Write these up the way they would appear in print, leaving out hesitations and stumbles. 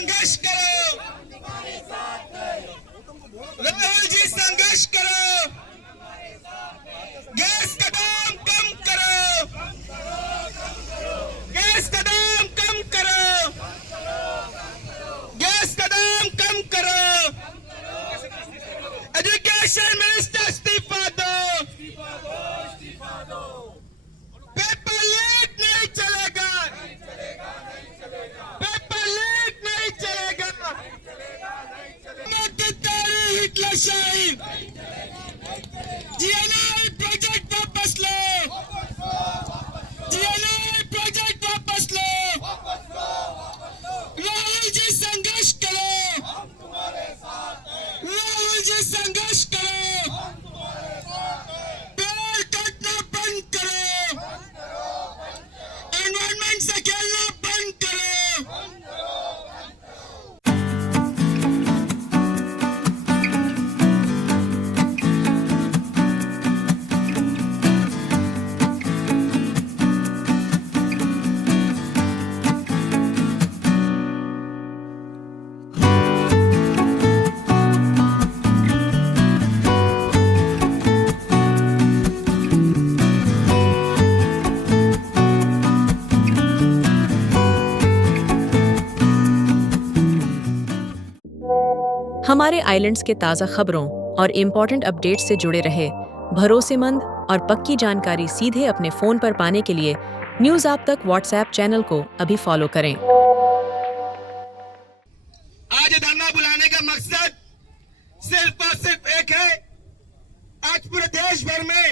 संघर्ष करो, राहुल जी संघर्ष करो, गैस का दाम कम करो, गैस का दाम कम करो, गैस का दाम कम करो, एजुकेशन मिनिस्टर इस्तीफा दो, पेपर लीक नहीं चलेगा, पेपर लीक नहीं चलेगा, हिटलरशाही, जीएनआई प्रोजेक्ट वापस लो, जीएनआई प्रोजेक्ट वापस लो, राहुल जी संघर्ष करो, राहुल जी संघर्ष करो, पेड़ काटना बंद करो, एनवायरमेंट से खेलना बंद करो। हमारे आइलैंड्स के ताज़ा खबरों और इम्पोर्टेंट अपडेट्स से जुड़े रहे भरोसेमंद और पक्की जानकारी सीधे अपने फ़ोन पर पाने के लिए न्यूज़ आप तक व्हाट्सएप चैनल को अभी फॉलो करें। आज धरना बुलाने का मकसद सिर्फ और सिर्फ एक है। आज पूरे देश भर में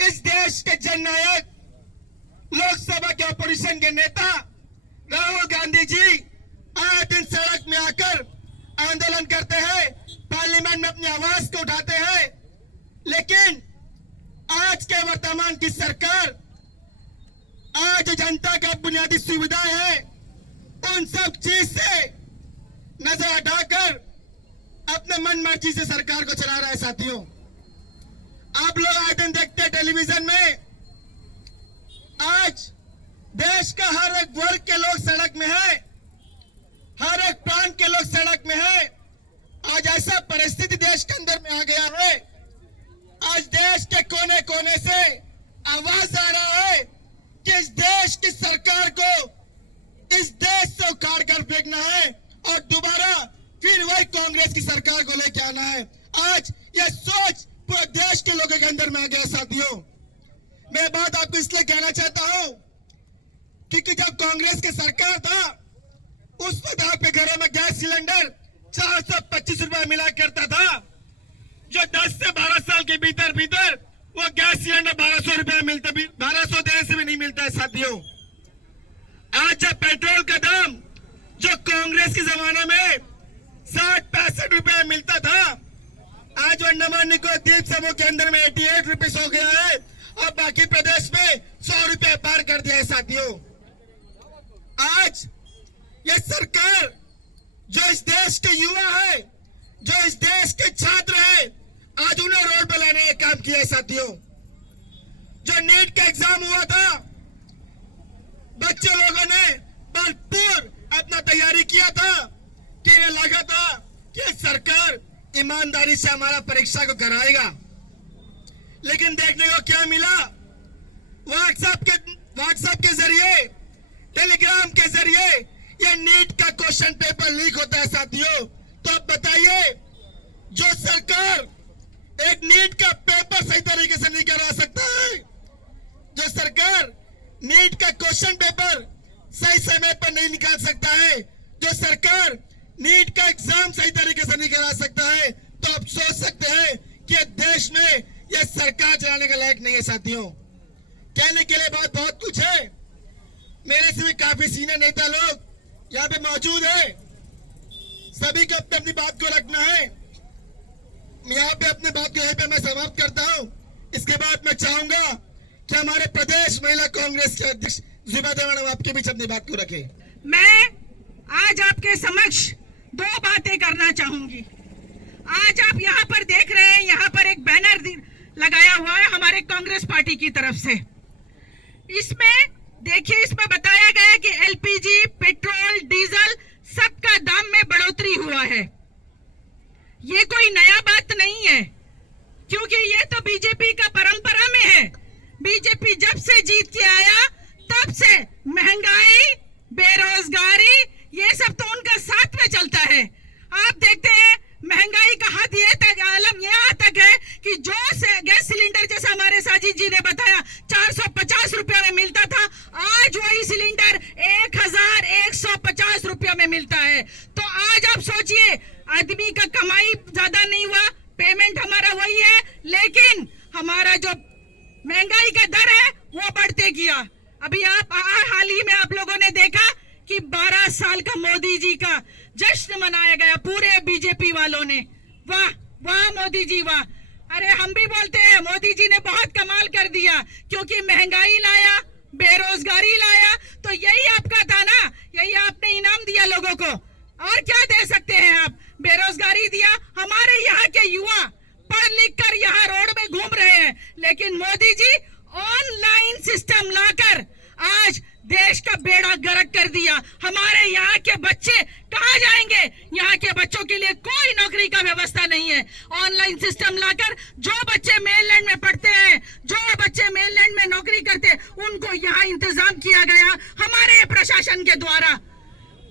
इस देश के जननायक लोकसभा के अपोजिशन के नेता राहुल गांधी जी आए दिन सड़क में आकर आंदोलन करते हैं, पार्लियामेंट में अपनी आवाज को उठाते हैं, लेकिन आज के वर्तमान की सरकार आज जनता का बुनियादी सुविधाएं है उन सब चीज से नजर हटाकर अपने मन मर्जी से सरकार को चला रहा है। साथियों, आप लोग आए दिन देखते हैं टेलीविजन में, आज देश का हर एक वर्ग के लोग सड़क में है, हर एक प्रांत के लोग सड़क में है। आज ऐसा परिस्थिति देश के अंदर में आ गया है, आज देश के कोने कोने से आवाज आ रहा है कि इस देश की सरकार को इस देश से उखाड़ कर फेंकना है और दोबारा फिर वही कांग्रेस की सरकार को लेके आना है। आज यह सोच पूरे देश के लोगों के अंदर में आ गया। साथियों, मैं बात आपको इसलिए कहना चाहता हूं क्योंकि जब कांग्रेस की सरकार था उस वक्त आपके घरों में गैस सिलेंडर 425 रुपए मिला करता था, जो 10 से 12 साल के भीतर वो गैस सिलेंडर 1200 रुपए मिलता, 1200 देने से भी नहीं मिलता है। साथियों, आज जब पेट्रोल का दाम जो कांग्रेस के जमाने में 60-65 रुपए मिलता था, आज वो अंडमान निकोबार द्वीप समूह के अंदर में 88 रुपीज हो गया है और बाकी प्रदेश में 100 रुपए पार कर दिया है। साथियों, आज यह सरकार जो इस देश के युवा है, जो इस देश के छात्र है, आज उन्हें रोड पर लाने का काम किया है। साथियों, जो नीट का एग्जाम हुआ था, बच्चे लोगों ने भरपूर अपना तैयारी किया था कि इन्हें लगा था कि सरकार ईमानदारी से हमारा परीक्षा को कराएगा, लेकिन देखने को क्या मिला, व्हाट्सएप के जरिए, टेलीग्राम के जरिए ये नीट का क्वेश्चन पेपर लीक होता है। साथियों, तो अब बताइए, जो सरकार एक नीट का पेपर सही तरीके से नहीं करा सकता है, जो सरकार नीट का क्वेश्चन पेपर सही समय पर नहीं निकाल सकता है, जो सरकार नीट का एग्जाम सही तरीके से नहीं करा सकता है, तो आप सोच सकते हैं कि देश में यह सरकार चलाने के लायक नहीं है। साथियों, कहने के लिए बात बहुत कुछ है, मेरे से भी काफी सीनियर नेता लोग यहाँ पे मौजूद है, सभी को अपनी बात को रखना है। यहाँ पे अपनी बात को यहीं पे मैं समाप्त करता हूँ। इसके बाद मैं चाहूंगा कि हमारे प्रदेश महिला कांग्रेस के अध्यक्ष जुबा देवान आपके बीच अपनी बात को रखे। मैं आज आपके समक्ष दो बातें करना चाहूंगी। आज आप यहाँ पर देख रहे हैं, यहाँ पर एक बैनर लगाया हुआ है हमारे कांग्रेस पार्टी की तरफ से। इसमें देखिए, इसमें बताया गया है कि एलपीजी, पेट्रोल, डीजल सबका है। ये कोई नया बात नहीं है, क्योंकि ये तो बीजेपी का परंपरा में है। बीजेपी जब से जीत के आया तब से महंगाई, बेरोजगारी, ये सब तो उनका साथ में चलता है। आप देखते हैं महंगाई का हद ये तक, आलम यहाँ तक है कि जो गैस सिलेंडर, जैसा हमारे साजिद जी ने बताया, 450 रुपया में मिलता था, आज वही सिलेंडर 1150 रुपया में मिलता है। तो आज आप सोचिए, आदमी का कमाई ज्यादा नहीं हुआ, पेमेंट हमारा वही है, लेकिन हमारा जो महंगाई का दर है वो बढ़ते गया। अभी आप हाल ही में आप लोगों ने देखा कि 12 साल का मोदी जी का जश्न मनाया गया पूरे बीजेपी वालों ने। वाह वाह मोदी जी वाह। अरे हम भी बोलते हैं मोदी जी ने बहुत कमाल कर दिया, क्योंकि महंगाई लाया, बेरोजगारी लाया, तो यही आपका था ना, यही आपने इनाम दिया लोगों को। और क्या दे सकते हैं आप? बेरोजगारी दिया। हमारे यहाँ के युवा पढ़ लिख कर यहाँ रोड में घूम रहे हैं, लेकिन मोदी जी ऑनलाइन सिस्टम लाकर आज देश का बेड़ा गर्क कर दिया। हमारे यहाँ के बच्चे कहाँ जाएंगे? यहाँ के बच्चों के लिए कोई नौकरी का व्यवस्था नहीं है। ऑनलाइन सिस्टम लाकर जो बच्चे मेनलैंड में पढ़ते हैं, जो बच्चे मेनलैंड में नौकरी करते हैं, उनको यहाँ इंतजाम किया गया हमारे प्रशासन के द्वारा।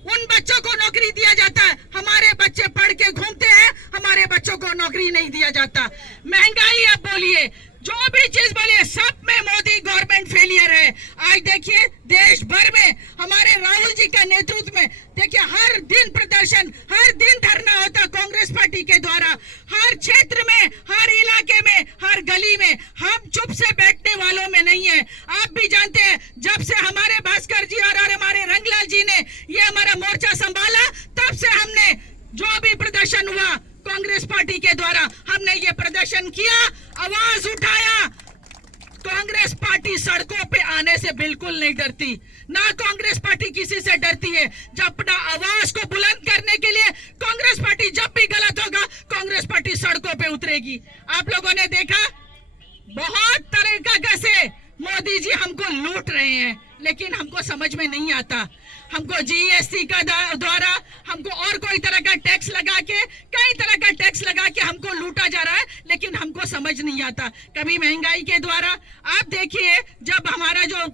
उन बच्चों को नौकरी दिया जाता है। हमारे बच्चे पढ़ के घूमते हैं, हमारे बच्चों को नौकरी नहीं दिया जाता। महंगाई आप बोलिए, जो भी चीज बोलिए, सब में मोदी गवर्नमेंट फेलियर है। आज देखिए देश भर में हमारे राहुल जी का नेतृत्व में देखिए हर दिन प्रदर्शन, हर दिन धरना होता कांग्रेस पार्टी के द्वारा। हर क्षेत्र में, हर इलाके में, हर गली में। हम चुप से बैठने वालों में नहीं है। आप भी जानते हैं, जब से हमारे भास्कर जी और हमारे रंगलाल जी ने ये हमारा मोर्चा संभाला, तब से हमने जो भी प्रदर्शन हुआ कांग्रेस पार्टी के द्वारा, हमने ये प्रदर्शन किया, आवाज उठाया। कांग्रेस पार्टी सड़कों पे आने से बिल्कुल नहीं डरती, ना कांग्रेस पार्टी किसी से डरती है। जब अपना आवाज को बुलंद करने के लिए कांग्रेस पार्टी जब भी गलत होगा, कांग्रेस पार्टी सड़कों पे उतरेगी। आप लोगों ने देखा बहुत तरीका से मोदी जी हमको लूट रहे हैं, लेकिन हमको समझ में नहीं आता। हमको जीएसटी का द्वारा हमको और कोई तरह का टैक्स लगा के, कई तरह का टैक्स लगा के हमको लूटा जा रहा है, लेकिन हमको समझ नहीं आता। कभी महंगाई के द्वारा, आप देखिए जब हमारा जो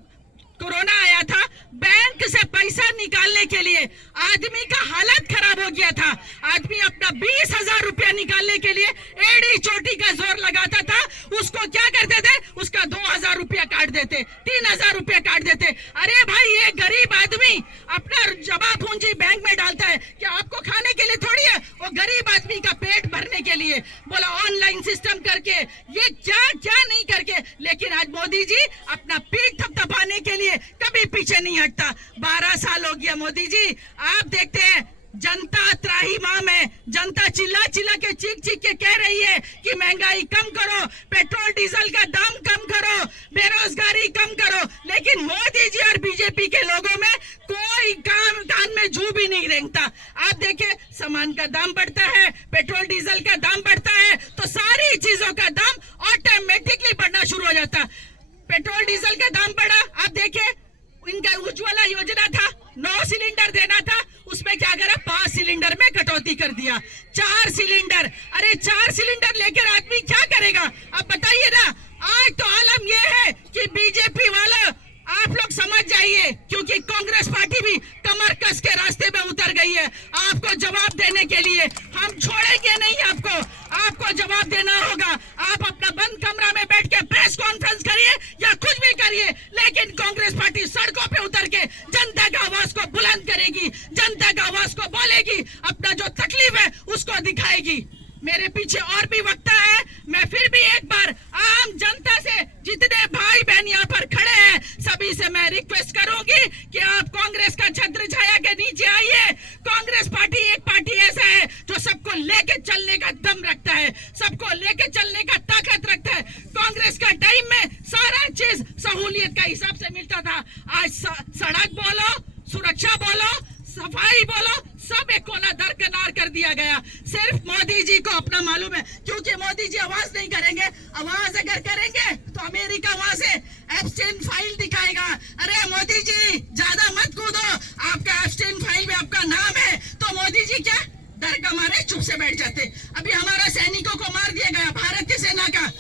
कोरोना आया था, बैंक से पैसा निकालने के लिए आदमी का हालत खराब हो गया था। आदमी अपना 20,000 रुपया निकालने के लिए एड़ी चोटी का जोर लगाता था। उसको क्या करते थे? उसका 2,000 रुपया काट देते, 3,000 रुपया काट देते। अरे भाई, ये गरीब आदमी अपना जमा पूंजी बैंक में डालता है, क्या आपको खाने के लिए थोड़ी है? वो गरीब आदमी का पेट भरने के लिए। बोला ऑनलाइन सिस्टम करके, ये क्या क्या नहीं करके। लेकिन आज मोदी जी अपना पीठ थपथपाने के लिए कभी पीछे नहीं हटता। 12 साल हो गया मोदी जी। आप देखते हैं जनता त्राहिमाम है, जनता चिल्ला चिल्ला के चीख चीख के कह रही है कि महंगाई कम करो, पेट्रोल डीजल का दाम कम करो, बेरोजगारी कम करो। लेकिन मोदी जी और बीजेपी के लोगों में कोई कान में जू भी नहीं रेंगता। आप देखिए सामान का दाम बढ़ता है, पेट्रोल डीजल का दाम बढ़ता है, तो सारी चीजों का दाम ऑटोमेटिकली बढ़ना शुरू हो जाता। पेट्रोल डीजल का दाम बढ़ा, आप देखिए इनका उज्ज्वला योजना था, 9 सिलेंडर देना था, उसमें क्या करा? 5 सिलेंडर में कटौती कर दिया, 4 सिलेंडर। अरे 4 सिलेंडर लेकर आदमी क्या करेगा? अब बताइए ना। आज तो आलम यह है कि बीजेपी वाला आप लोग समझ जाइए, क्योंकि कांग्रेस पार्टी भी कमर कस के रास्ते में उतर गई है आपको जवाब देने के लिए। हम छोड़ेंगे नहीं आपको जवाब देना होगा। आप अपना बंद कमरा में बैठ के प्रेस कॉन्फ्रेंस करिए या कुछ भी करिए, लेकिन कांग्रेस पार्टी सड़कों पे उतर के जनता का आवाज को बुलंद करेगी, जनता का आवाज को बोलेगी, अपना जो तकलीफ है उसको दिखाएगी। मेरे पीछे और भी वक्ता है, मैं फिर भी एक बार आम जनता से, जितने भाई बहन यहाँ पर खड़े हैं, सभी से मैं रिक्वेस्ट करूंगी कि आप कांग्रेस का छत्र छाया के नीचे आइए। कांग्रेस पार्टी एक पार्टी ऐसा है जो सबको लेके चलने का दम रखता है, सबको लेके चलने का ताकत रखता है। कांग्रेस का टाइम में सारा चीज सहूलियत का हिसाब से मिलता था। आज सड़क बोलो, सुरक्षा बोलो, सफाई बोलो, सब एक कोना दरकिनार कर दिया गया। सिर्फ मोदी जी को अपना मालूम है, क्योंकि मोदी जी आवाज नहीं करेंगे। आवाज अगर करेंगे तो अमेरिका वहां से एप्स्टाइन फाइल दिखाएगा। अरे मोदी जी ज्यादा मत कूदो, आपका एप्स्टाइन फाइल में आपका नाम है, तो मोदी जी क्या डर का से बैठ जाते। अभी हमारा सैनिकों को मार दिया गया, भारत की सेना का,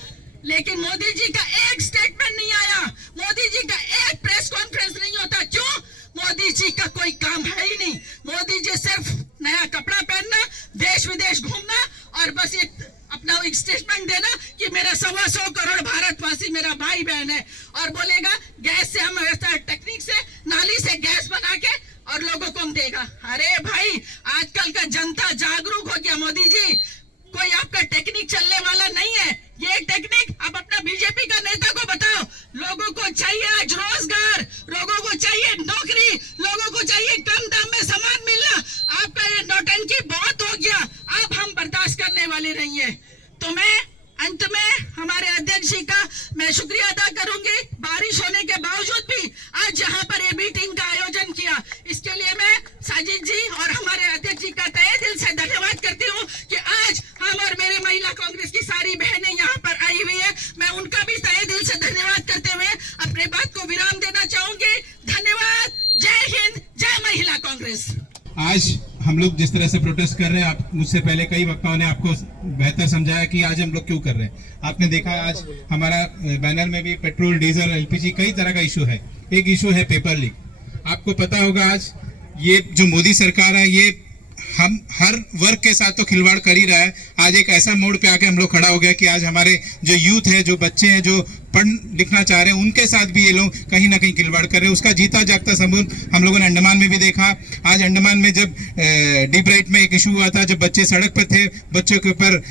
लेकिन मोदी जी का एक स्टेटमेंट नहीं आया, मोदी जी का एक प्रेस कॉन्फ्रेंस नहीं होता। क्यों? मोदी जी का कोई काम है ही नहीं। मोदी जी सिर्फ नया कपड़ा पहनना, देश विदेश घूमना और बस एक अपना एक स्टेटमेंट देना कि मेरा 125 करोड़ भारतवासी मेरा भाई बहन है, और बोलेगा गैस से हम टेक्निक से नाली से गैस बना के और लोगों को हम देगा। अरे भाई, आजकल का जनता जागरूक हो गया। मोदी जी, कोई आपका टेक्निक चलने वाला नहीं है। ये टेक्निक आप अपना बीजेपी का नेता को बताओ। लोगों को चाहिए आज रोजगार, लोगों को चाहिए नौकरी, लोगों को चाहिए कम दाम में सामान मिलना। आपका ये नौटंकी बहुत हो गया, अब हम बर्दाश्त करने वाले नहीं है। तो मैं अंत में हमारे अध्यक्ष जी का मैं शुक्रिया अदा करूंगी। बारिश होने के बावजूद भी आज यहाँ पर ये मीटिंग का आयोजन किया, इसके लिए मैं साजिद जी और हमारे अध्यक्ष जी का तहे दिल से धन्यवाद करती हूँ कि आज हम और मेरे महिला कांग्रेस की सारी बहनें यहाँ पर आई हुई है। मैं उनका भी तहे दिल से धन्यवाद करते हुए अपने बात को विराम देना चाहूंगी। धन्यवाद। जय हिंद, जय महिला कांग्रेस। आज हम लोग जिस तरह से प्रोटेस्ट कर रहे हैं, आप मुझसे पहले कई वक्ताओं ने आपको बेहतर समझाया कि आज हम लोग क्यों कर रहे हैं। आपने देखा आज हमारा बैनर में भी पेट्रोल, डीजल, एलपीजी कई तरह का इशू है। एक इशू है पेपर लीक। आपको पता होगा आज ये जो मोदी सरकार है, ये हम हर वर्ग के साथ तो खिलवाड़ कर ही रहा है। आज एक ऐसा मोड़ पे आके हम लोग खड़ा हो गया कि आज हमारे जो यूथ है, जो बच्चे हैं, जो पढ़ लिखना चाह रहे हैं, उनके साथ भी ये लोग कहीं ना कहीं खिलवाड़ कर रहे हैं। उसका जीता जागता सबूत हम लोगों ने अंडमान में भी देखा। आज अंडमान में जब डीप राइट में एक इशू हुआ था, जब बच्चे सड़क पर थे, बच्चों के ऊपर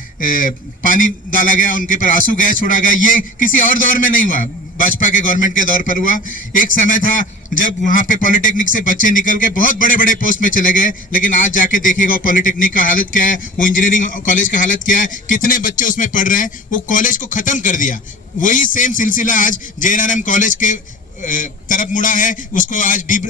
पानी डाला गया, उनके ऊपर आंसू गैस छोड़ा गया। ये किसी और दौर में नहीं हुआ, भाजपा के गवर्नमेंट के दौर पर हुआ। एक समय था जब वहां पे पॉलिटेक्निक से बच्चे निकल के बहुत बड़े बड़े पोस्ट में चले गए, लेकिन आज जाके देखिएगा वो पॉलिटेक्निक का हालत क्या है, वो इंजीनियरिंग कॉलेज का हालत क्या है, कितने बच्चे उसमें पढ़ रहे हैं। वो कॉलेज को खत्म कर दिया। वही सेम सिलसिला आज जेएनआरएम कॉलेज के तरफ मुड़ा है, उसको आज डीम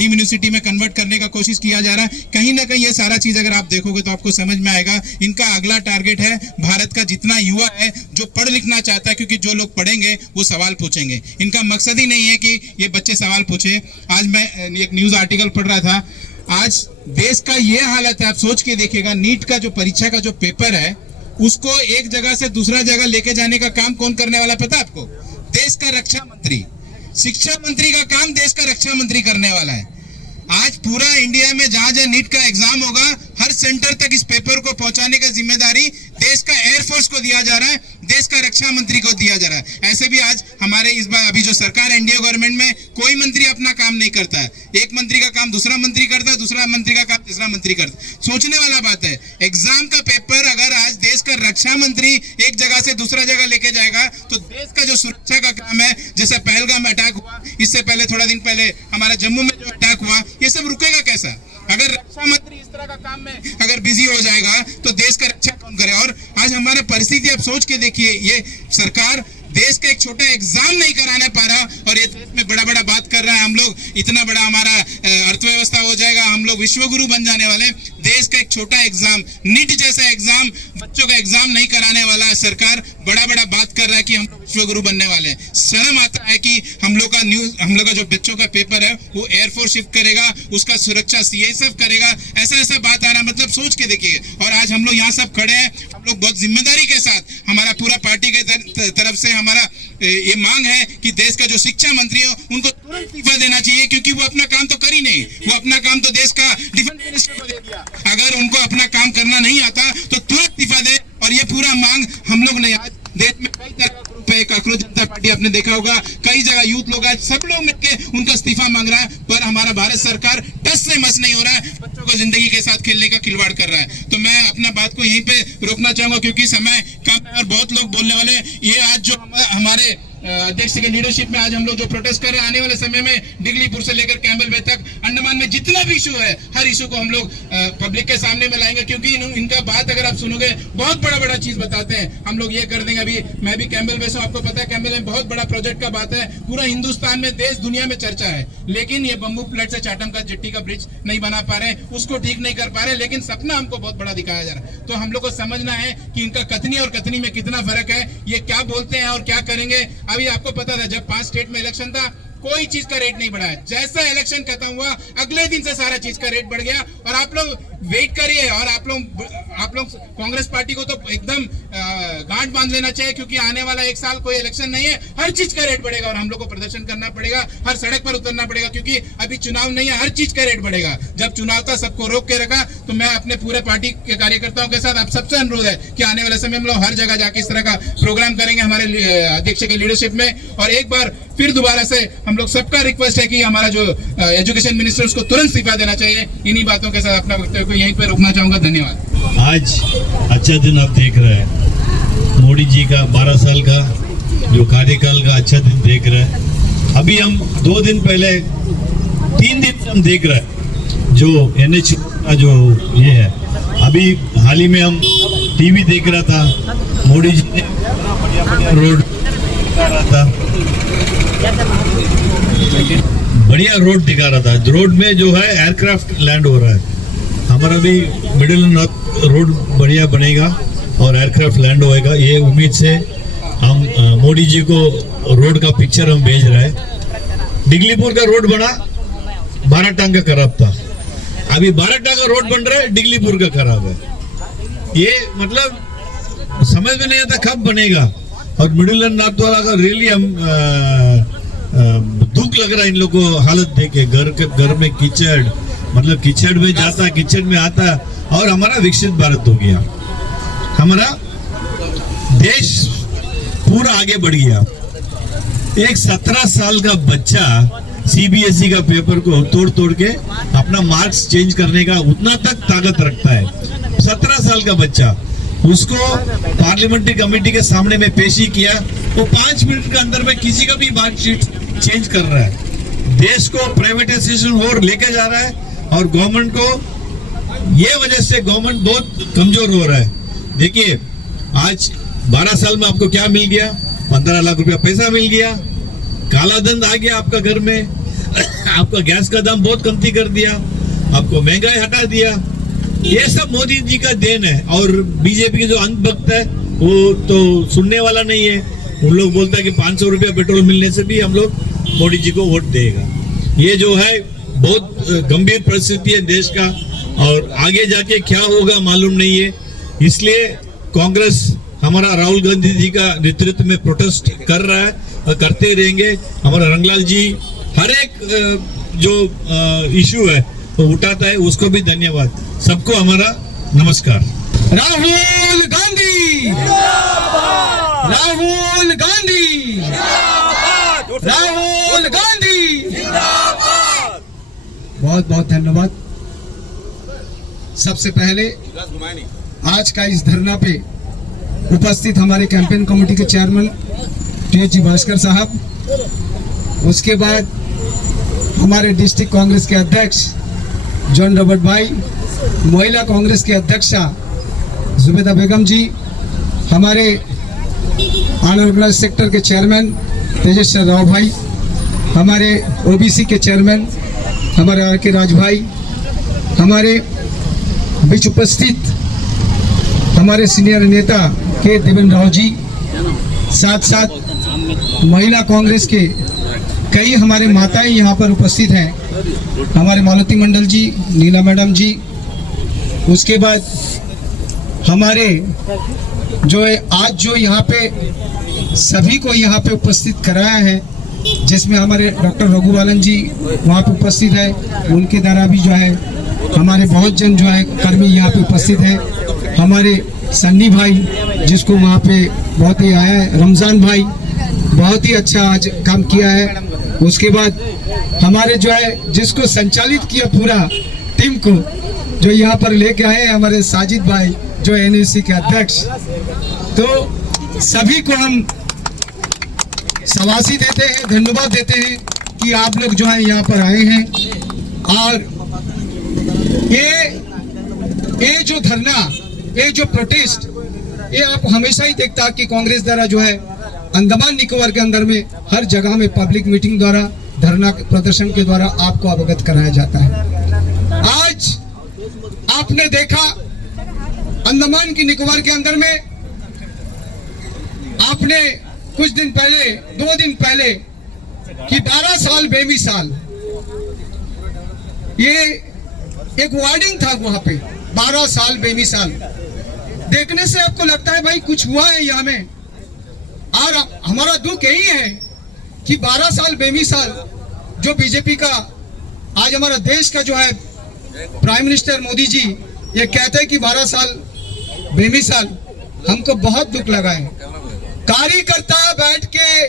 यूनिवर्सिटी में कन्वर्ट करने का कोशिश किया जा रहा है। कहीं ना कहीं ये सारा चीज अगर आप देखोगे तो आपको समझ में आएगा, इनका अगला टारगेट है भारत का जितना युवा है जो पढ़ लिखना चाहता है, क्योंकि जो लोग पढ़ेंगे वो सवाल पूछेंगे। इनका मकसद ही नहीं है कि ये बच्चे सवाल पूछे। आज मैं एक न्यूज आर्टिकल पढ़ रहा था, आज देश का ये हालत है, आप सोच के देखिएगा, नीट का जो परीक्षा का जो पेपर है, उसको एक जगह से दूसरा जगह लेके जाने का काम कौन करने वाला पता है आपको? देश का रक्षा मंत्री। शिक्षा मंत्री का काम देश का रक्षा मंत्री करने वाला है। आज पूरा इंडिया में जहां जहां नीट का एग्जाम होगा, हर सेंटर तक इस पेपर को पहुंचाने का जिम्मेदारी देश का एयरफोर्स को दिया जा रहा है, देश का रक्षा मंत्री को दिया जा रहा है। ऐसे भी आज हमारे इस बार अभी जो सरकार एनडीए गवर्नमेंट में कोई मंत्री अपना काम नहीं करता है। एक मंत्री का काम दूसरा मंत्री करता है, दूसरा मंत्री का काम तीसरा मंत्री करता है। सोचने वाला बात है, एग्जाम का पेपर अगर आज देश का रक्षा मंत्री एक जगह से दूसरा जगह लेके जाएगा, तो देश का जो सुरक्षा का काम है, जैसे पहलगाम में अटैक हुआ, इससे पहले थोड़ा दिन पहले हमारा जम्मू में जो अटैक हुआ, ये सब रुकेगा कैसा? अगर रक्षा मंत्री इस तरह का काम में अगर बिजी हो जाएगा तो देश का रक्षा कौन करे? और आज हमारा परिस्थिति आप सोच के देखिए, ये सरकार देश का एक छोटा एग्जाम नहीं कराने पा रहा और ये देश में बड़ा बड़ा बात कर रहा है। हम लोग इतना बड़ा हमारा अर्थव्यवस्था हो जाएगा, हम लोग विश्वगुरु बन जाने वाले। देश का एक छोटा एग्जाम, नीट जैसा एग्जाम, बच्चों का एग्जाम नहीं कराने वाला सरकार बड़ा बड़ा बात कर रहा है कि हम लोग विश्वगुरु बनने वाले हैं। शर्म आता है कि हम लोग का जो बच्चों का पेपर है वो एयरफोर्स शिफ्ट करेगा, उसका सुरक्षा सीएसएफ करेगा, ऐसा बात आ रहा, मतलब सोच के देखिए। और आज हम लोग यहाँ सब खड़े हैं, हम लोग बहुत जिम्मेदारी के साथ, हमारा पूरा पार्टी के तरफ से हमारा ये मांग है कि देश का जो शिक्षा मंत्री है उनको तुरंत इस्तीफा देना चाहिए, क्योंकि वो अपना काम तो कर ही नहीं। वो अपना काम तो देश का डिफेंस मिनिस्टर को दे दिया। अगर उनको अपना काम करना नहीं आता तो तुरंत इस्तीफा दे। और ये पूरा मांग हम लोग ने आज देश में कई तरह का ग्रुप है, कांग्रेस जनता पार्टी आपने देखा होगा, कई जगह यूथ लोग आज सब लोग मिलकर उनका इस्तीफा मांग रहा है, पर हमारा भारत सरकार टस से मस नहीं हो रहा है, बच्चों को जिंदगी के साथ खेलने का खिलवाड़ कर रहा है। तो मैं अपना बात को यहीं पे रोकना चाहूंगा, क्योंकि समय कम है और बहुत लोग बोलने वाले हैं। ये आज जो हमारे अध्यक्ष के लीडरशिप में आज हम लोग जो प्रोटेस्ट कर रहे हैं, आने वाले समय में डिगलीपुर से लेकर कैम्बल बे तक अंडमान में जितना भी इशू है, हर इशू को हम लोग पब्लिक के सामने में लाएंगे, क्योंकि इनका बात अगर आप सुनोगे बहुत बड़ा बड़ा चीज बताते हैं। हम लोग ये कर देंगे। अभी मैं भी कैम्बल बे से, आपको पता है कैम्बल में बहुत बड़ा प्रोजेक्ट का बात है, पूरा हिंदुस्तान में, देश दुनिया में चर्चा है, लेकिन ये बम्बू प्लेट से चाटम का जेट्टी का ब्रिज नहीं बना पा रहे, उसको ठीक नहीं कर पा रहे, लेकिन सपना हमको बहुत बड़ा दिखाया जा रहा है। तो हम लोग को समझना है कि इनका कथनी और कथनी में कितना फर्क है, ये क्या बोलते हैं और क्या करेंगे। अभी आपको पता था जब 5 स्टेट में इलेक्शन था, कोई चीज का रेट नहीं बढ़ा है। जैसा इलेक्शन खत्म हुआ, अगले दिन से सारा चीज का रेट बढ़ गया। और आप लोग वेट करिए। और आप लोग कांग्रेस पार्टी को तो एकदम गांठ बांध लेना चाहिए, क्योंकि आने वाला 1 साल कोई इलेक्शन नहीं है, हर चीज का रेट बढ़ेगा और हम लोग को प्रदर्शन करना पड़ेगा, हर सड़क पर उतरना पड़ेगा, क्योंकि अभी चुनाव नहीं है, हर चीज का रेट बढ़ेगा। जब चुनाव था सबको रोक के रखा, तो मैं अपने पूरे पार्टी के कार्यकर्ताओं के साथ आप सबसे अनुरोध है कि आने वाले समय में हम लोग हर जगह जाके इस तरह का प्रोग्राम करेंगे हमारे अध्यक्ष के लीडरशिप में। और एक बार फिर दोबारा से हम लोग सबका रिक्वेस्ट है कि हमारा जो एजुकेशन मिनिस्टर उसको तुरंत इस्तीफा देना चाहिए। इन्हीं बातों के साथ अपना वक्तव्य को यहीं पर रोकना चाहूंगा। धन्यवाद। आज अच्छा दिन आप देख रहे हैं, मोदी जी का 12 साल का जो कार्यकाल का अच्छा दिन देख रहे हैं। अभी हम 2 दिन पहले 3 दिन से हम देख रहे हैं जो NH का जो ये है। अभी हाल ही में हम टीवी देख रहा था, मोदी जी ने रोड दिखा रहा था, बढ़िया रोड दिखा रहा था। रोड में जो है एयरक्राफ्ट लैंड हो रहा है। हमारा भी मिडिल नॉर्थ रोड बढ़िया बनेगा और एयरक्राफ्ट लैंड होएगा, ये उम्मीद से हम मोदी जी को रोड का पिक्चर हम भेज रहे हैं। डिगलीपुर का रोड बना, 12 टांग का खराब था, अभी 12 टांग का रोड बन रहा है, डिगलीपुर का खराब है। ये मतलब समझ में नहीं आता कब बनेगा। और मिडिल एंड नॉर्थ वाला का रियली हम दुख लग रहा है इन लोगों को हालत देख के। घर में कीचड़, मतलब कीचड़ में जाता, कीचड़ में आता, और हमारा विकसित भारत हो गया, हमारा देश पूरा आगे बढ़ गया। एक 17 साल का बच्चा CBSE का पेपर को तोड़ के अपना मार्क्स चेंज करने का उतना तक ताकत रखता है। 17 साल का बच्चा, उसको पार्लियामेंट्री कमेटी के सामने में पेशी किया, वो 5 मिनट के अंदर में किसी का भी मार्कशीट चेंज कर रहा है। देश को प्राइवेटाइजेशन और लेके जा रहा है, और गवर्नमेंट को ये वजह से गवर्नमेंट बहुत कमजोर हो रहा है। देखिए आज 12 साल में आपको क्या मिल गया? 15 लाख रुपया पैसा मिल गया, काला धन आ गया आपका घर में, आपका गैस का दाम बहुत कमती कर दिया, आपको महंगाई हटा दिया। ये सब मोदी जी का देन है। और बीजेपी के जो अंधभक्त है वो तो सुनने वाला नहीं है। उन लोग बोलता है कि 500 रुपया पेट्रोल मिलने से भी हम लोग मोदी जी को वोट देगा। ये जो है बहुत गंभीर परिस्थिति है देश का, और आगे जाके क्या होगा मालूम नहीं है। इसलिए कांग्रेस हमारा राहुल गांधी जी का नेतृत्व में प्रोटेस्ट कर रहा है और करते रहेंगे। हमारा रंगलाल जी हर एक जो इशू है वो उठाता है, उसको भी धन्यवाद। सबको हमारा नमस्कार। राहुल गांधी, राहुल गांधी, राहुल गांधी। बहुत बहुत धन्यवाद। सबसे पहले आज का इस धरना पे उपस्थित हमारे कैंपेन कमेटी के चेयरमैन TH भास्कर साहब, उसके बाद हमारे डिस्ट्रिक्ट कांग्रेस के अध्यक्ष जॉन रॉबर्ट भाई, महिला कांग्रेस के अध्यक्षा जुबेदा बेगम जी, हमारे ऑर्गेनाइज सेक्टर के चेयरमैन तेजेश्वर राव भाई, हमारे OBC के चेयरमैन हमारे RK राज भाई, हमारे बीच उपस्थित हमारे सीनियर नेता के देवेंद्र राव जी, साथ साथ महिला कांग्रेस के कई हमारे माताएं यहाँ पर उपस्थित हैं, हमारे मालती मंडल जी, नीला मैडम जी, उसके बाद हमारे जो है आज जो यहाँ पे सभी को यहाँ पे उपस्थित कराया है, जिसमें हमारे डॉक्टर रघुबालन जी वहाँ पे उपस्थित है, उनके द्वारा भी जो है हमारे बहुत जन जो है कर्मी यहाँ पे उपस्थित है, हमारे सन्नी भाई जिसको वहाँ पे बहुत ही आया है, रमजान भाई बहुत ही अच्छा आज काम किया है, उसके बाद हमारे जो है जिसको संचालित किया पूरा टीम को जो यहाँ पर लेके आए हैं हमारे साजिद भाई जो NSC के अध्यक्ष, तो सभी को हम शाबाशी देते हैं, धन्यवाद देते हैं कि आप लोग जो है यहाँ पर आए हैं। और ये जो धरना, ये जो प्रोटेस्ट, ये आप हमेशा ही देखता है कि कांग्रेस द्वारा जो है अंडमान निकोबार के अंदर में हर जगह में पब्लिक मीटिंग द्वारा, धरना प्रदर्शन के द्वारा आपको अवगत कराया जाता है। आज आपने देखा अंडमान की निकोबार के अंदर में आपने कुछ दिन पहले, 2 दिन पहले कि 12 साल बेमिसाल, ये एक वार्डिंग था वहां पे 12 साल बेमिसाल। देखने से आपको लगता है भाई कुछ हुआ है यहाँ में। और हमारा दुख यही है कि 12 साल बेमिसाल जो बीजेपी का आज हमारा देश का जो है प्राइम मिनिस्टर मोदी जी ये कहते हैं कि 12 साल बेमिसाल, हमको बहुत दुख लगा है। कार्यकर्ता बैठ के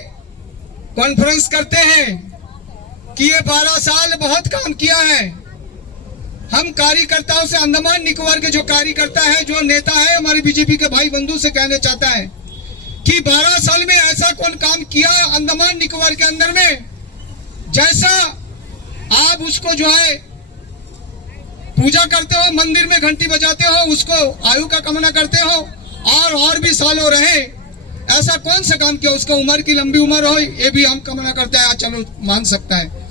कॉन्फ्रेंस करते हैं कि ये 12 साल बहुत काम किया है। हम कार्यकर्ताओं से, अंडमान निकोबार के जो कार्यकर्ता है, जो नेता है हमारे बीजेपी के भाई बंधु से कहना चाहता है कि 12 साल में ऐसा कौन काम किया अंडमान निकोबार के अंदर में, जैसा आप उसको जो है पूजा करते हो, मंदिर में घंटी बजाते हो, उसको आयु का कामना करते हो और भी सालों रहे। ऐसा कौन सा काम किया? उसका उम्र की लंबी उम्र हो, ये भी हम कामना करते हैं, चलो मान सकता है।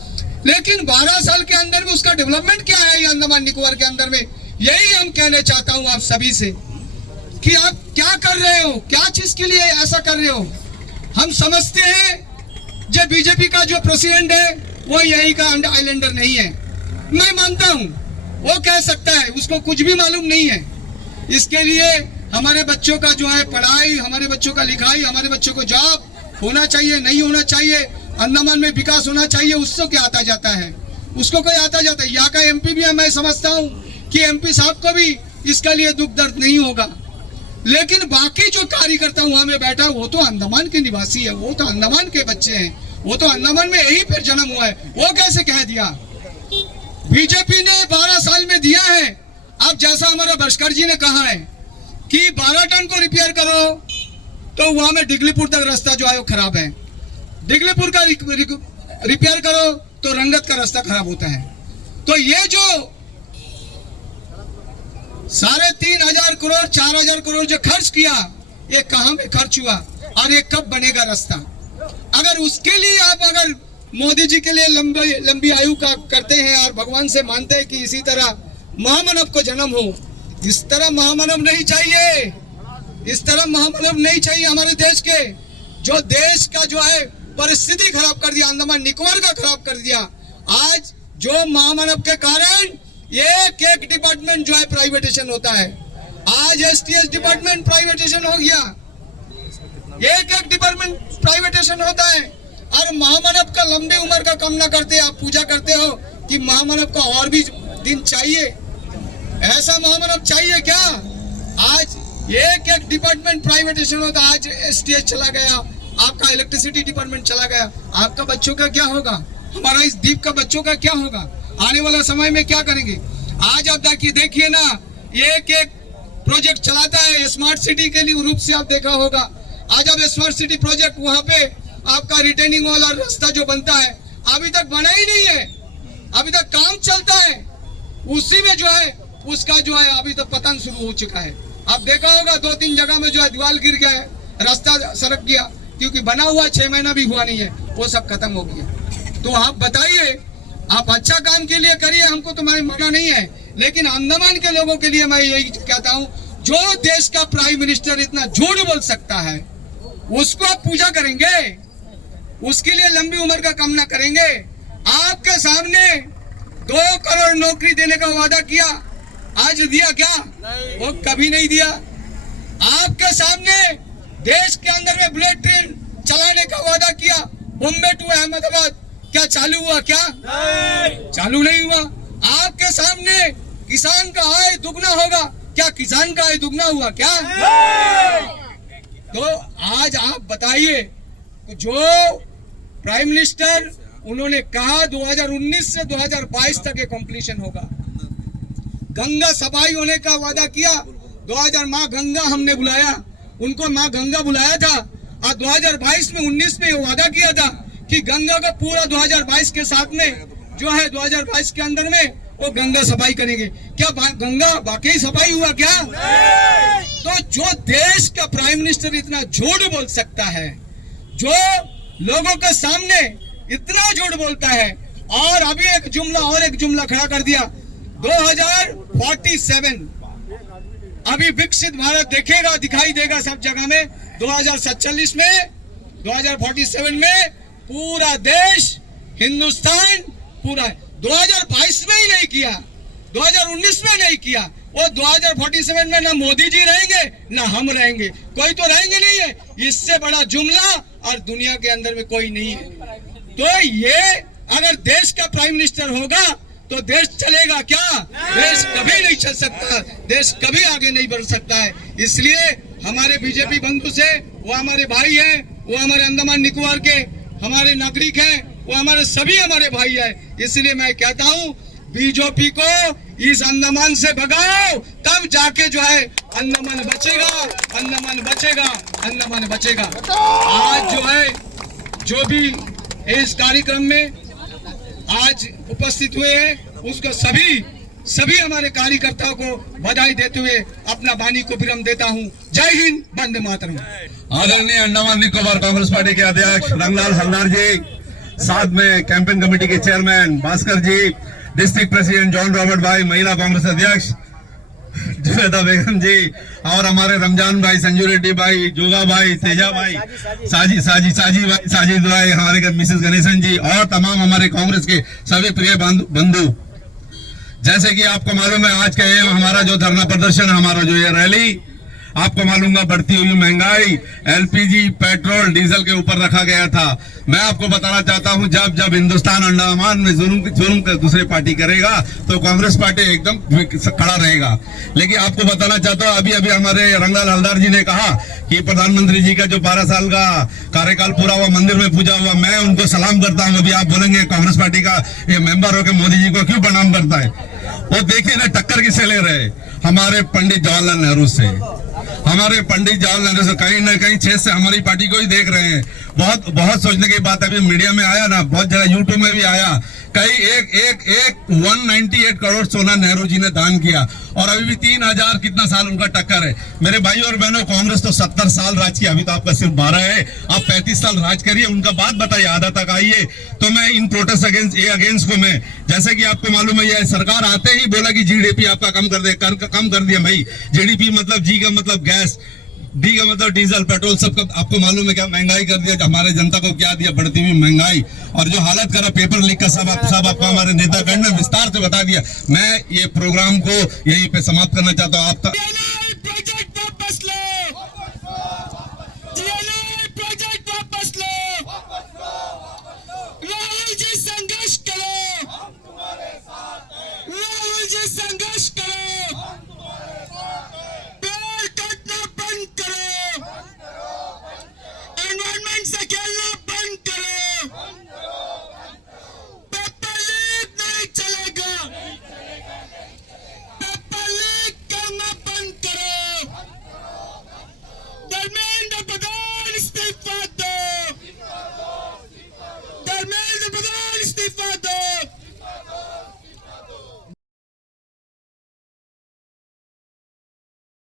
लेकिन 12 साल के अंदर में उसका डेवलपमेंट क्या है ये अंडमान निकोबार के अंदर में, यही हम कहना चाहता हूं आप सभी से कि आप क्या कर रहे हो, क्या चीज के लिए ऐसा कर रहे हो। हम समझते हैं जो बीजेपी का जो प्रेसिडेंट है वो यही का आइलैंडर नहीं है। मैं मानता हूं वो कह सकता है, उसको कुछ भी मालूम नहीं है। इसके लिए हमारे बच्चों का जो है पढ़ाई, हमारे बच्चों का लिखाई, हमारे बच्चों को जॉब होना चाहिए, नहीं होना चाहिए, अंडमान में विकास होना चाहिए, उससे क्या आता जाता है, उसको कोई आता जाता है। यहाँ का एमपी भी है, मैं समझता हूँ कि एमपी साहब को भी इसका लिए दुख दर्द नहीं होगा। लेकिन बाकी जो कार्यकर्ता वहां में बैठा वो तो अंडमान के निवासी है, वो तो अंडमान के बच्चे हैं, वो तो अंडमान में यही फिर जन्म हुआ है, वो कैसे कह दिया? बीजेपी ने 12 साल में दिया है। अब जैसा हमारा भास्कर जी ने कहा है कि 12 टन को रिपेयर करो, तो वहां में डिगलीपुर तक रास्ता जो है वो खराब है। डिगलीपुर का रिपेयर करो तो रंगत का रास्ता खराब होता है। तो ये जो 3,500 करोड़ 4,000 करोड़ जो खर्च किया, ये कहां में खर्च हुआ और ये कब बनेगा रास्ता? अगर उसके लिए आप अगर मोदी जी के लिए लंबी आयु का करते हैं और भगवान से मानते हैं कि इसी तरह महामानव को जन्म हो, इस तरह महामानव नहीं चाहिए, इस तरह महामानव नहीं चाहिए हमारे देश के। जो देश का जो है परिस्थिति खराब कर दिया, अंडमान निकोबार का खराब कर दिया। आज जो महामानव के कारण एक डिपार्टमेंट जो है प्राइवेटाइजेशन होता है। आज एसटीएस डिपार्टमेंट प्राइवेटाइजेशन हो गया, एक डिपार्टमेंट प्राइवेटाइजेशन होता है। और महामानव का लंबी उम्र का कामना करते हैं, आप पूजा करते हो कि महामानव का और भी दिन चाहिए। ऐसा महामानव चाहिए क्या? आज एक डिपार्टमेंट प्राइवेटाइजेशन होता है। आज एसटीएस चला गया, आपका इलेक्ट्रिसिटी डिपार्टमेंट चला गया, आपका बच्चों का क्या होगा? हमारा इस द्वीप का बच्चों का क्या होगा? आने वाला समय में क्या करेंगे? आज आप देखिए ना, एक प्रोजेक्ट चलाता है स्मार्ट सिटी के लिए रूप से, आप देखा होगा। आज अब स्मार्ट सिटी प्रोजेक्ट वहां पे आपका रिटेनिंग वॉल और रास्ता जो बनता है अभी तक बना ही नहीं है, अभी तक काम चलता है। उसी में जो है उसका जो है अभी तक पतन शुरू हो चुका है। आप देखा होगा 2-3 जगह में जो है दीवार गिर गया है, रास्ता सरक गया, क्योंकि बना हुआ 6 महीना भी हुआ नहीं है, वो सब खत्म हो गया। तो आप बताइए, आप अच्छा काम के लिए करिए, हमको तुम्हारी मना नहीं है, लेकिन अंडमान के लोगों के लिए मैं यही कहता हूँ, जो देश का प्राइम मिनिस्टर इतना झूठ बोल सकता है उसको आप पूजा करेंगे, उसके लिए लंबी उम्र का कामना करेंगे। आपके सामने 2 करोड़ नौकरी देने का वादा किया, आज दिया क्या? वो कभी नहीं दिया। आपके सामने देश के अंदर में बुलेट ट्रेन चलाने का वादा किया, बॉम्बे टू अहमदाबाद, क्या चालू हुआ? क्या चालू नहीं हुआ। आपके सामने किसान का आय दुगना होगा, क्या किसान का आय दुगना हुआ? क्या? तो आज आप बताइए, जो प्राइम मिनिस्टर उन्होंने कहा 2019 से 2022 तक ये कंप्लीशन होगा। गंगा सफाई होने का वादा किया, 2000 माँ गंगा हमने बुलाया, उनको माँ गंगा बुलाया था, और 2022 में 19 में ये वादा किया था कि गंगा का पूरा 2022 के साथ में जो है 2022 के अंदर में वो गंगा सफाई करेंगे। क्या गंगा वाकई सफाई हुआ क्या? तो जो देश का प्राइम मिनिस्टर इतना झूठ बोल सकता है, जो लोगों के सामने इतना झूठ बोलता है, और अभी एक जुमला खड़ा कर दिया, 2047 अभी विकसित भारत देखेगा, दिखाई देगा सब जगह में। 2047 में, 2047 में पूरा देश, हिंदुस्तान पूरा, 2022 में ही नहीं किया, 2019 में नहीं किया, वो 2047 में ना मोदी जी रहेंगे ना हम रहेंगे, कोई तो रहेंगे नहीं है। इससे बड़ा जुमला और दुनिया के अंदर में कोई नहीं है। तो ये अगर देश का प्राइम मिनिस्टर होगा तो देश चलेगा क्या? देश कभी नहीं चल सकता, देश कभी आगे नहीं बढ़ सकता है। इसलिए हमारे बीजेपी बंधु से, वो हमारे भाई हैं, वो हमारे अंडमान निकोबार के हमारे नागरिक हैं, वो हमारे सभी हमारे भाई हैं। इसलिए मैं कहता हूँ बीजेपी को इस अंडमान से भगाओ, तब जाके जो है अंडमान बचेगा, अंडमान बचेगा, अंडमान बचेगा। आज जो है जो भी इस कार्यक्रम में आज उपस्थित हुए हैं उसको सभी हमारे कार्यकर्ताओं को बधाई देते हुए अपना वाणी को विराम देता हूं। जय हिंद, वंदे मातरम। आदरणीय अंडमान निकोबार कांग्रेस पार्टी के अध्यक्ष रंगलाल हलदार जी, साथ में कैंपेन कमेटी के चेयरमैन भास्कर जी, डिस्ट्रिक्ट प्रेसिडेंट जॉन रॉबर्ट भाई, महिला कांग्रेस अध्यक्ष जुबेदा बेगम जी, और हमारे रमजान भाई, संजू रेड्डी भाई, जोगा भाई, तेजा भाई, साजिद भाई, हमारे मिसेस गणेशन जी, और तमाम हमारे कांग्रेस के सभी प्रिय बंधु। जैसे कि आपको मालूम है, आज का ये हमारा जो धरना प्रदर्शन, हमारा जो ये रैली, आपको मालूम है बढ़ती हुई महंगाई, एलपीजी, पेट्रोल, डीजल के ऊपर रखा गया था। मैं आपको बताना चाहता हूं, जब हिंदुस्तान अंडमान में जुल्म दूसरी पार्टी करेगा तो कांग्रेस पार्टी एकदम खड़ा रहेगा। लेकिन आपको बताना चाहता हूं, अभी हमारे रंगलाल हलदार जी ने कहा कि प्रधानमंत्री जी का जो 12 साल का कार्यकाल पूरा हुआ, मंदिर में पूजा हुआ, मैं उनको सलाम करता हूँ। अभी आप बोलेंगे कांग्रेस पार्टी का ये मेंबर होकर मोदी जी को क्यों प्रणाम करता है? वो देखिए ना, टक्कर किसे ले रहे? हमारे पंडित जवाहरलाल नेहरू से, हमारे पंडित जवाहरलाल नेहरू से कहीं ना कहीं छेद से हमारी पार्टी को ही देख रहे हैं। बहुत सोचने की बात, अभी मीडिया में आया ना, बहुत जगह यूट्यूब में भी आया, कई एक 198 करोड़ सोना नेहरू जी ने दान किया, और अभी भी 3000 कितना साल उनका टक्कर है। मेरे भाई और बहनों, कांग्रेस तो 70 साल राज किया, अभी तो आपका सिर्फ 12 है, आप 35 साल राज करिए, उनका बात बताइए, आधा तक आइए। तो मैं इन प्रोटेस्ट अगेंस्ट को मैं, जैसे कि आपको मालूम है, ये सरकार आते ही बोला कि जीडीपी आपका कम कर दिया। भाई जीडीपी मतलब जी का मतलब गैस, डी का मतलब डीजल, पेट्रोल, सबका आपको मालूम है क्या महंगाई कर दिया, हमारे जनता को क्या दिया, बढ़ती हुई महंगाई, और जो हालत करा पेपर लीक का सब आपको हमारे नेतागण ने विस्तार से बता दिया। मैं ये प्रोग्राम को यहीं पे समाप्त करना चाहता हूँ। आप प्रोजेक्ट वापस लो, प्रोजेक्ट वापस लो, राहुल जी संघर्ष करो, राहुल जी संघर्ष करो, पेड़ काटना बंद करो, एनवायरमेंट से खेलना बंद करो, पेपर लीक नहीं चलेगा, पेपर लीक करना बंद करो, धर्मेंद्र प्रधान इस्तीफा दो, धर्मेंद्र प्रधान इस्तीफा दो।